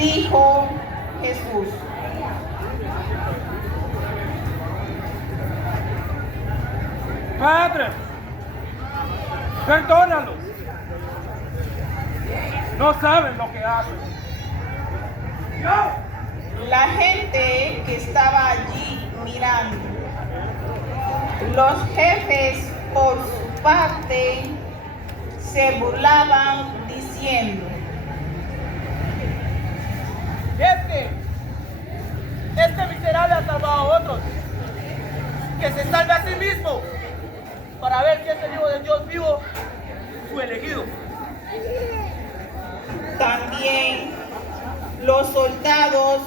Dijo Jesús: Padre, perdónalos. No saben lo que hacen. La gente que estaba allí mirando, los jefes por su parte se burlaban diciendo: Este miserable ha salvado a otros. Que se salve a sí mismo para ver si es el Hijo de Dios vivo, su elegido. También los soldados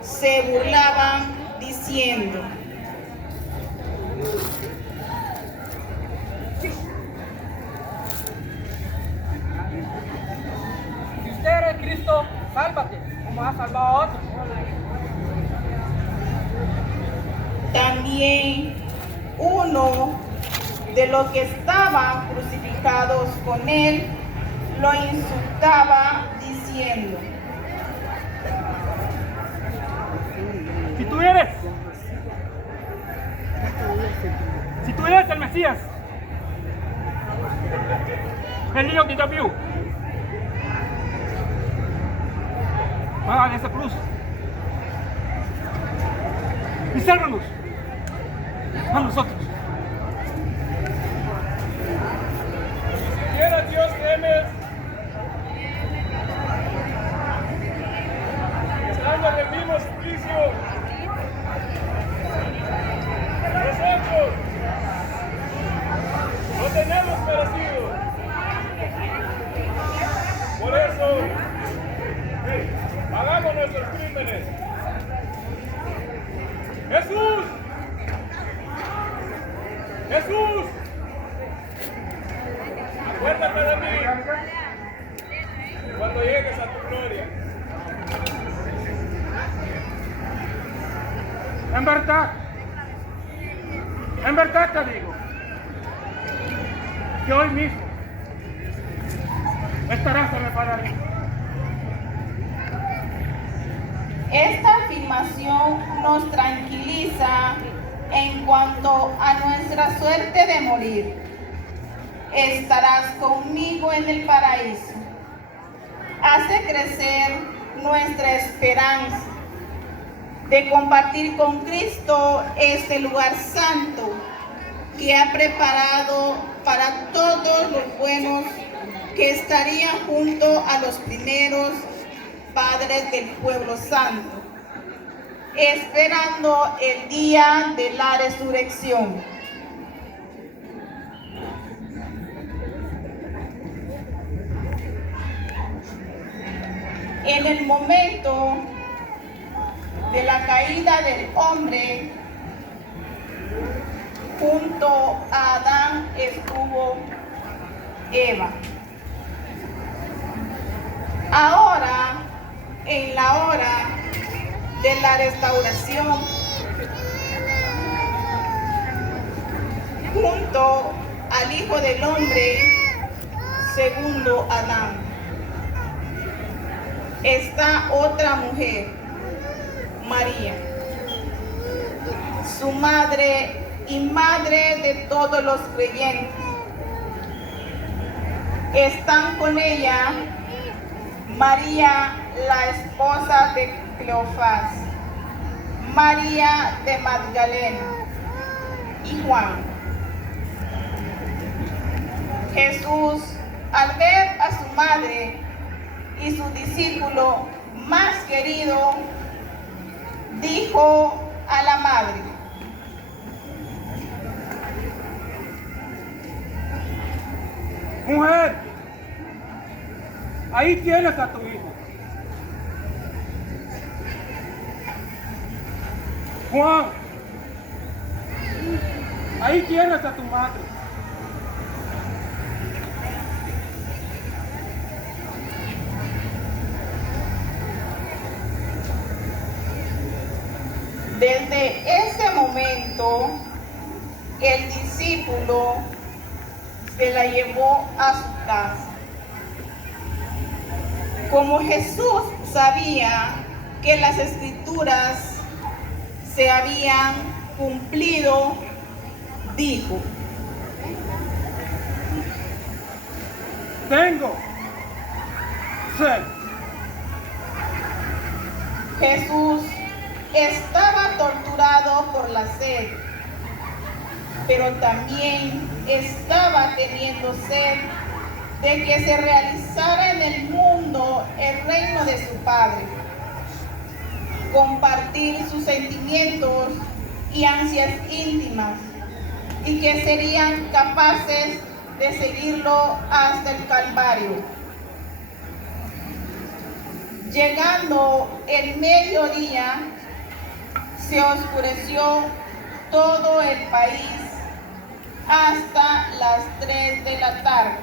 se burlaban diciendo: Si usted eres Cristo, sálvate, como ha salvado a otros. También uno de los que estaban crucificados con él lo insultaba diciendo: Si tú eres el Mesías, el niño que Dios vio, baja de esa cruz y sálvanos a nosotros. Si quiera Dios temes, estando en el mismo suplicio, nosotros no tenemos merecido. Por eso, pagamos nuestros crímenes. ¡Jesús! ¡Jesús! Acuérdate de mí cuando llegues a tu gloria. En verdad te digo, que hoy mismo estarás en el paraíso. Esta afirmación nos tranquiliza en cuanto a nuestra suerte de morir. Estarás conmigo en el paraíso. Hace crecer nuestra esperanza de compartir con Cristo este lugar santo que ha preparado para todos los buenos que estarían junto a los primeros padres del pueblo santo, esperando el día de la resurrección. En el momento de la caída del hombre, junto a Adán estuvo Eva. Ahora, en la hora de la restauración, junto al Hijo del Hombre, segundo Adán, está otra mujer, María, su madre y madre de todos los creyentes. Están con ella María, la esposa de Cleofás, María de Magdalena y Juan. Jesús, al ver a su madre y su discípulo más querido, dijo a la madre: Mujer, ahí tienes a tu hijo. Juan, ahí tienes a tu madre. Desde ese momento, el discípulo se la llevó a su casa. Como Jesús sabía que las escrituras se habían cumplido, dijo: tengo sed. Jesús estaba torturado por la sed, pero también estaba teniendo sed de que se realizara en el mundo el reino de su Padre, compartir sus sentimientos y ansias íntimas, y que serían capaces de seguirlo hasta el Calvario. Llegando el mediodía, se oscureció todo el país hasta las 3 de la tarde.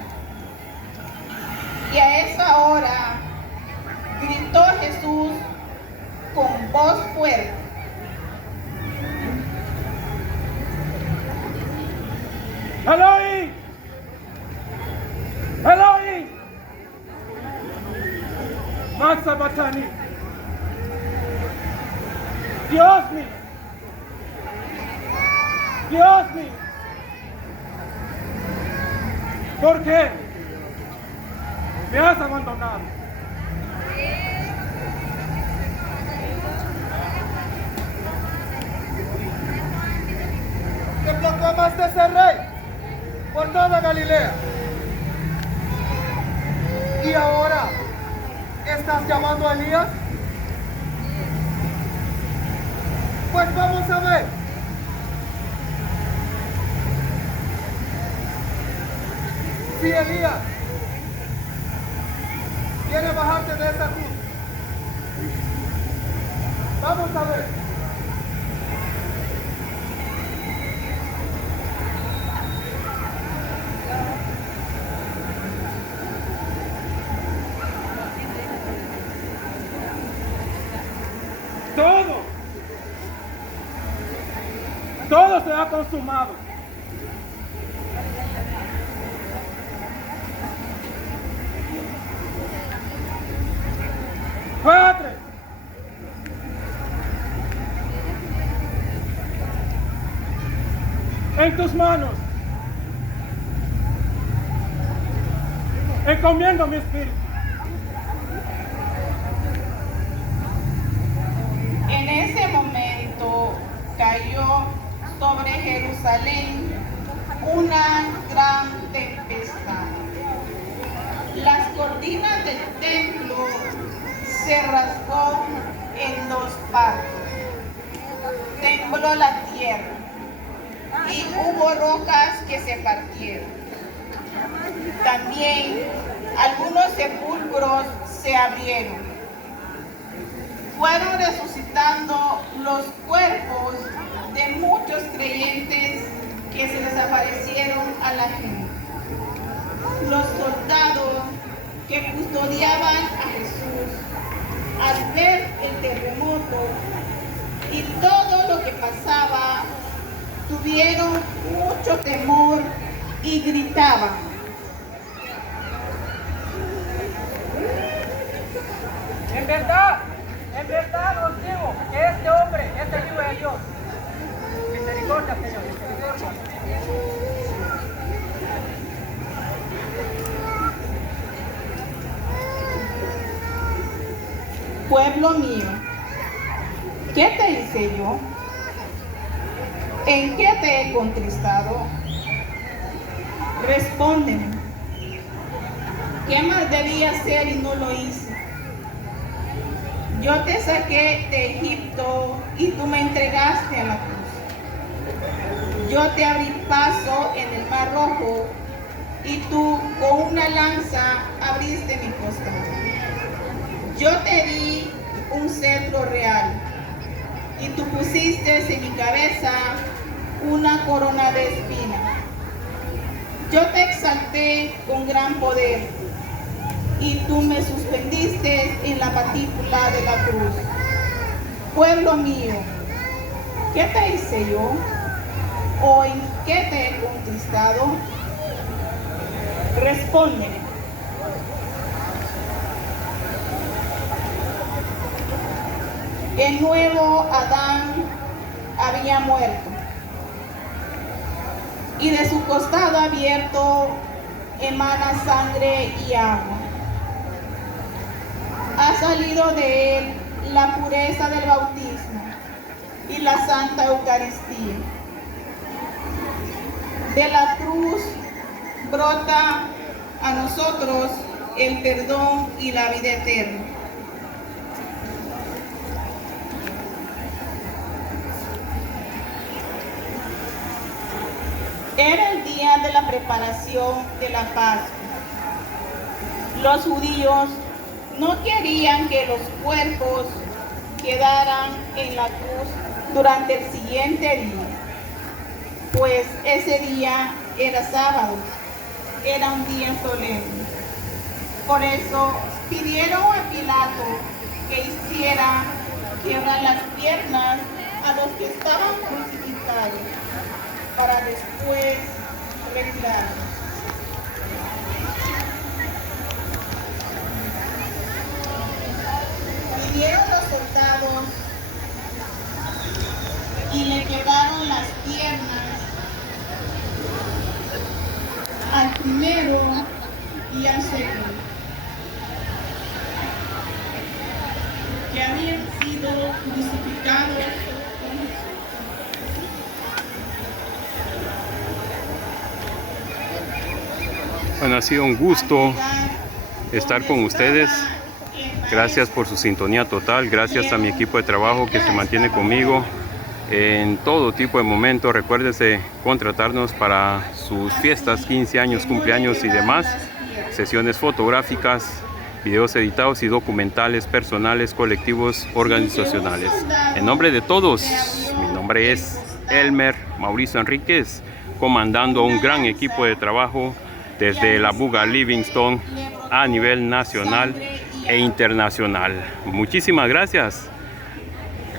Y a esa hora gritó Jesús con voz fuerte: Eloi, Eloi, ma sabachthani. Dios mío, Dios mío, ¿por qué me has abandonado? Te proclamaste ser rey por toda Galilea. ¿Y ahora estás llamando a Elías? Pues vamos a ver. Si Elías quiere bajarte de esa cruz, vamos a ver. Todo se ha consumado. Padre, en tus manos encomiendo mi espíritu. En ese momento cayó sobre Jerusalén una gran tempestad. Las cortinas del templo se rasgó en 2 partes. Tembló la tierra y hubo rocas que se partieron. También algunos sepulcros se abrieron. Fueron resucitando los cuerpos de muchos creyentes que se les aparecieron a la gente. Los soldados que custodiaban a Jesús, al ver el terremoto y todo lo que pasaba, tuvieron mucho temor y gritaban: En verdad os digo que este hombre es el Hijo de Dios. Misericordia, Señor, misericordia. Pueblo mío, ¿qué te hice yo? ¿En qué te he contristado? Respóndeme. ¿Qué más debía hacer y no lo hice? Yo te saqué de Egipto y tú me entregaste a la cruz. Yo te abrí paso en el Mar Rojo y tú con una lanza abriste mi costado. Yo te di un cetro real y tú pusiste en mi cabeza una corona de espinas. Yo te exalté con gran poder y tú me suspendiste en la patícula de la cruz. Pueblo mío, ¿qué te hice yo? ¿O en qué te he conquistado? Respóndeme. El nuevo Adán había muerto, y de su costado abierto emana sangre y agua. Ha salido de él la pureza del bautismo y la Santa Eucaristía. De la cruz brota a nosotros el perdón y la vida eterna. Era el día de la preparación de la Pascua. Los judíos no querían que los cuerpos quedaran en la cruz durante el siguiente día, pues ese día era sábado, era un día solemne. Por eso pidieron a Pilato que hiciera quebrar las piernas a los que estaban crucificados, para después retirarlos. Vinieron los soldados y le quebraron las piernas al primero y al segundo, que habían sido crucificados con Jesús. Bueno, ha sido un gusto estar con ustedes. Gracias por su sintonía total. Gracias a mi equipo de trabajo que se mantiene conmigo en todo tipo de momentos. Recuérdese contratarnos para sus fiestas, 15 años, cumpleaños y demás. Sesiones fotográficas, videos editados y documentales personales, colectivos, organizacionales. En nombre de todos, mi nombre es Elmer Mauricio Enríquez, comandando un gran equipo de trabajo desde la Buga Livingstone a nivel nacional e internacional. Muchísimas gracias.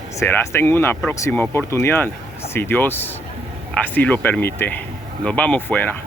Será hasta en una próxima oportunidad, si Dios así lo permite. Nos vamos fuera.